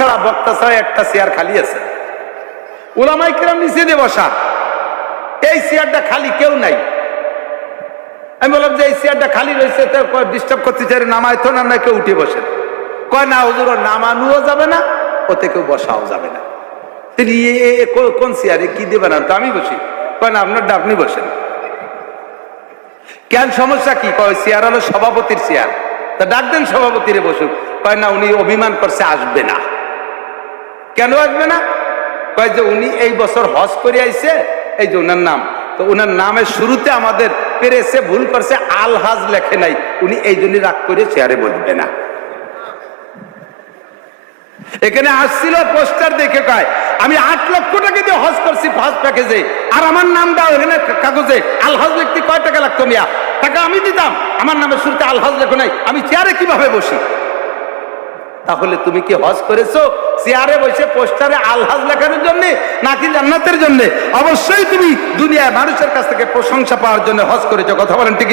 ছাড়া, বক্তা ছাড়া একটা চেয়ার খালি আছে। উলামায়ে কেরাম নিচে দিয়ে বসা, এই চেয়ারটা খালি, কেউ নাই। আমি বললাম যে এই চেয়ারটা খালি রয়েছে, তো ডিস্টার্ব করতে চাই, নামায় তো না, কেউ উঠে বসেন। কয় না হুজুর, নামানুও যাবে না, ওতে কেউ বসাও যাবে না। তিনি কোন চেয়ারে কি দেবেন? আর তো আমি বসি। কয় না, আপনারটা আপনি বসেন। কেন, সমস্যা কি? কয় চেয়ার হলো সভাপতির চেয়ার, তা ডাক দেন সভাপতিরে বসুক। কয় না, উনি অভিমান করছে, আসবে না। কেন আসবে না? কয় যে উনি এই বছর হজ করে আইছে, এই যে ওনার নাম, তো ওনার নামের শুরুতে আমাদের পেরেছে ভুল করছে, আল হাজ লেখে নাই, উনি এই জন্য রাগ করে চেয়ারে বসবে না। এখানে আসছিল পোস্টার দেখে, কয় আমি 8 লক্ষ টাকা দিয়ে হজ করছি ফার্স্ট প্যাকেজে, আর আমার নামটা ওখানে কাগজে আল হজ লিখতে কয় টাকা লাগতো মিয়া? টাকা আমি দিতাম, আমার নামের শুরুতে আল হজ লেখো নাই, আমি চেয়ারে কিভাবে বসি? তাহলে তুমি কি হজ করেছো চেয়ারে বসে পোস্টারে আল হজ লেখানোর জন্য, নাকি জান্নাতের জন্য? অবশ্যই তুমি দুনিয়ায় মানুষের কাছ থেকে প্রশংসা পাওয়ার জন্য হজ করেছো। কথা বলেন ঠিক?